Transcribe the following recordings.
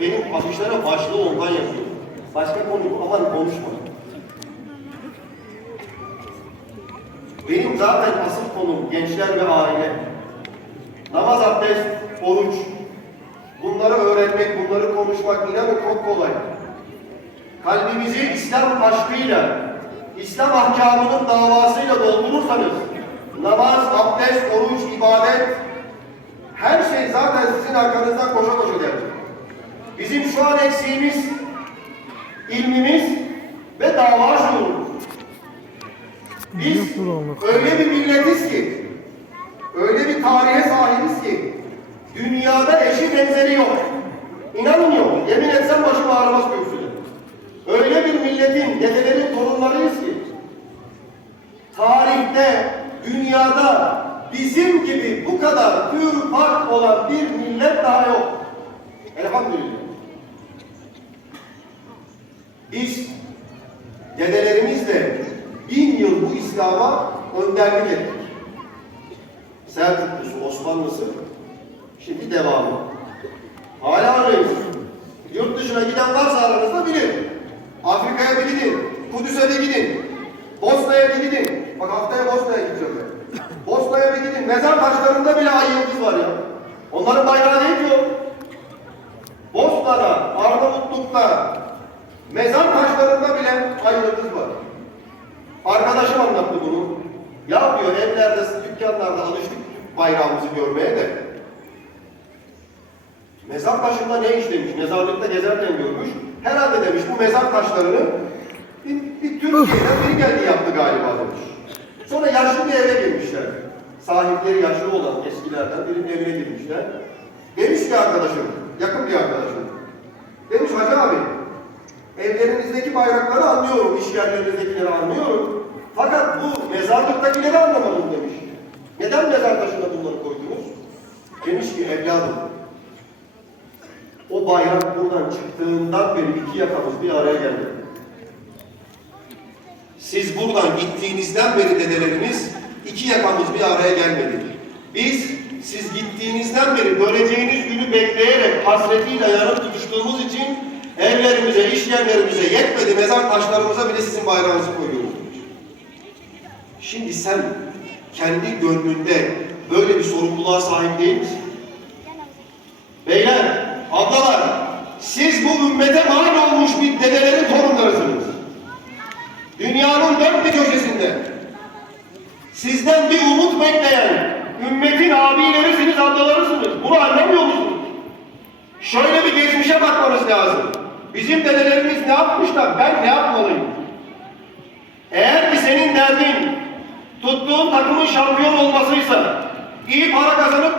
benim afişlere başlığı ondan yapıyor. Başka konu aman konuşma. Benim zaten asıl konum gençler ve aile. Namaz, abdest, oruç. Bunları öğrenmek, bunları konuşmak inanın çok kolay. Kalbimizi İslam aşkıyla, İslam ahkamının davasıyla doldurursanız, namaz, abdest, oruç, ibadet, her şey zaten sizin arkanızdan koşa koşa gelir. Bizim şu an eksiğimiz, ilmimiz ve dava. Biz öyle bir milletiz ki, öyle bir tarihe sahibiz ki, dünyada eşi benzeri yok. İnanın yok. Yemin etsem başım ağrımaz göğsüne. Öyle bir milletin, dedelerin torunlarıyız ki, tarihte, dünyada bizim gibi bu kadar pür pak olan bir millet daha yok. Elhamdülillah. Biz dedelerimizle bin yıl bu İslam'a önderlik ettik. Selçuklusu, Osmanlısı, şimdi devamı. Hala öyleyiz. Yurt dışına giden varsa aranızda bilir. Afrika'ya bir gidin, Kudüs'e bir gidin, Bosna'ya bir gidin. Bak haftaya Bosna'ya gideceğim. Bosna'ya bir gidin. Mezar taşlarında bile ay yıldız var ya. Onların bayrağı ki o. Bosna'da, Arnavutluk'ta, mezar taşlarında bile ay yıldız var. Arkadaşım anlattı bunu. Ya diyor evlerde, dükkanlarda alıştık bayrağımızı görmeye de. Mezar taşında ne iş demiş, mezarlıkta gezerken görmüş. Herhalde demiş bu mezar taşlarını bir, bir Türkiye'den biri geldi yaptı galiba demiş. Sonra yaşlı bir eve girmişler. Sahipleri yaşlı olan eskilerden birinin evine girmişler. Demiş ki arkadaşım, yakın bir arkadaşım. Demiş Hacı abi, evlerinizdeki bayrakları anlıyorum, iş yerlerinizdekileri anlıyorum. Fakat bu mezarlıktakileri anlamadım demiş. Neden mezar taşına bunları koydunuz? Demiş ki evladım, o bayrak buradan çıktığından beri iki yakamız bir araya geldi. Siz buradan gittiğinizden beri dedeleriniz iki yakamız bir araya gelmedi. Biz siz gittiğinizden beri göreceğiniz günü bekleyerek hasretiyle yanıp tutuştuğumuz için evlerimize, iş yerlerimize yetmedi mezar taşlarımıza bile sizin bayrağınızı koyuyoruz. Şimdi sen kendi gönlünde böyle bir sorumluluğa sahip değil misin? Beyler, ablalar, siz bu ümmete mal olmuş bir dedelerin torunlarısınız. Dünyanın dört bir köşesinde sizden bir umut bekleyen ümmetin abilerisiniz, ablalarısınız. Bunu bir geçmişe bakmanız lazım. Bizim dedelerimiz ne yapmışlar, ben ne yapmalıyım? Eğer ki senin derdin tuttuğun takımın şampiyon olmasıysa, iyi para kazanıp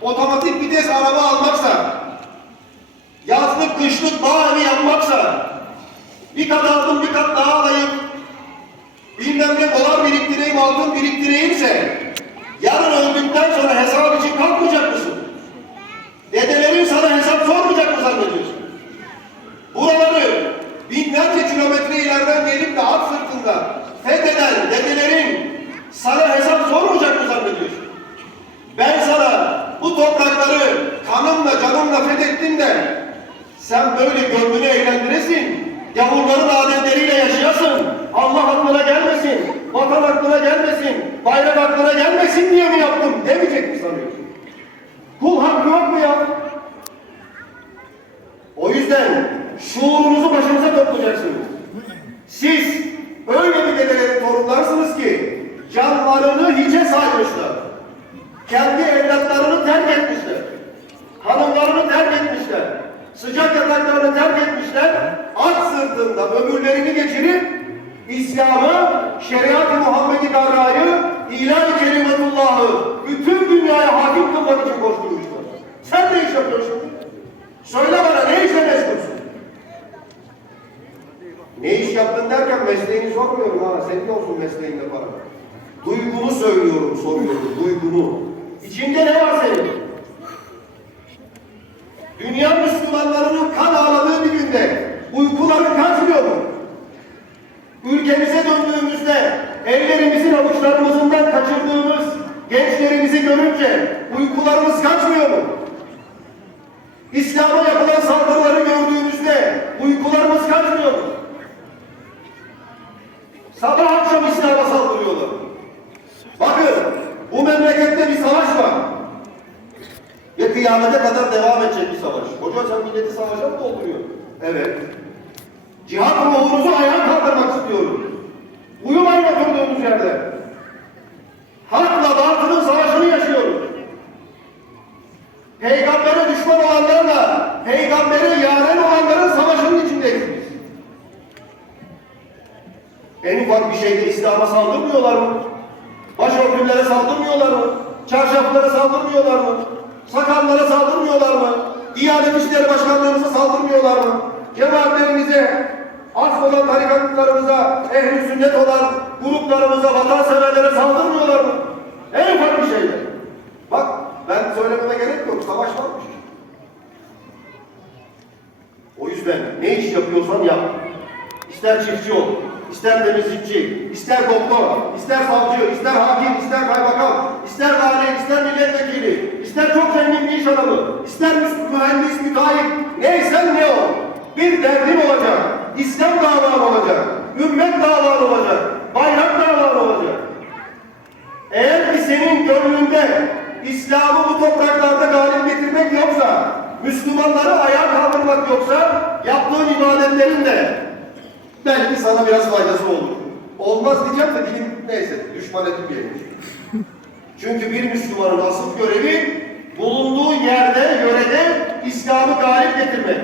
otomatik vites araba almaksa, yazlık kışlık bağ evi yapmaksa, bir kat aldım bir kat daha alayım, bilmem ne dolar biriktireyim, altın biriktireyimse, yarın öldükten sonra hesap için kalkmayacak mısın? Dedelerin sana hesap sormayacak mı zannediyorsun? Buraları binlerce kilometre ileriden gelip de at sırtında fetheden dedelerin sana hesap sormayacak mı zannediyorsun? Ben sana bu toprakları kanımla canımla fethettim de sen böyle gönlünü eğlendiresin, gavurların adetleriyle yaşayasın, Allah aklına gelmesin, vatan aklına gelmesin, bayrak aklına gelmesin diye mi yaptım demeyecek mi sanıyorsun? Kul hakkı yok mu ya? O yüzden şuurunuzu başınıza toplayacaksınız. Siz öyle bir dedelerin torunlarsınız ki canlarını hiçe saymışlar. Kendi evlatlarını terk etmişler. Hanımlarını terk etmişler. Sıcak yataklarını terk etmişler. At sırtında ömürlerini geçirip İslam'ı, şeriat-ı Muhammed-i Garra'yı, ilan-ı kelimetullah'ı bütün dünyaya hakim kılmak için koşturmuşlar. Sen ne iş yapıyorsun? Söyle bana ne işle meşgulsün? Ne iş yaptın derken mesleğini sormuyorum ha. Senin olsun mesleğinde para. Duygunu söylüyorum, soruyorum. Duygunu. İçinde ne var senin? Dünya Müslümanlarının kan ağladığı bir günde uykuları kaçmıyor mu? Ülkemize döndüğümüzde ellerimizin avuçlarımızdan kaçırdığımız gençlerimizi görünce uykularımız kaçmıyor mu? İslam'a yapılan saldırıları gördüğümüzde uykularımız kaçmıyor mu? Sabah akşam İslam'a memlekette bir savaş var. Ve kıyamete kadar devam edecek bir savaş. Hocam sen milleti savaşa mı dolduruyor? Evet. Cihat ruhunuzu ayağa kaldırmak istiyorum. Uyumayın oturduğunuz yerde. Hakla batılın savaşını yaşıyoruz. Peygamber'e düşman olanlarla peygambere yaren olanların savaşının içindeyiz. En ufak bir şeyde İslam'a saldırmıyorlar mı? Başörtülere saldırmıyorlar mı? Çarşaflara saldırmıyorlar mı? Sakallara saldırmıyorlar mı? Diyanet İşleri Başkanlığımıza saldırmıyorlar mı? Cemaatlerimize, asıl olan tarikatlarımıza, ehl sünnet olan gruplarımıza, vatanseverlere saldırmıyorlar mı? En ufak bir şeyde. Bak ben söylememe gerek yok. Savaş varmış. O yüzden ne iş yapıyorsan yap. İster çiftçi ol, ister temizlikçi, ister doktor, ister savcı, ister hakim, ister kaymakam, ister vali, ister milletvekili, ister çok zengin bir iş adamı, ister mühendis, müteahhit, neysen ne ol. Bir derdin olacak, İslam davan olacak, ümmet davan olacak, bayrak davan olacak. Eğer ki senin gönlünde İslam'ı bu topraklarda galip getirmek yoksa, Müslümanları ayağa kaldırmak yoksa, yaptığın ibadetlerin de belki sana biraz faydası olur. Olmaz diyeceğim de dilim neyse, düşman etmeyelim. Çünkü bir Müslümanın asıl görevi bulunduğu yerde, yörede İslam'ı galip getirmek.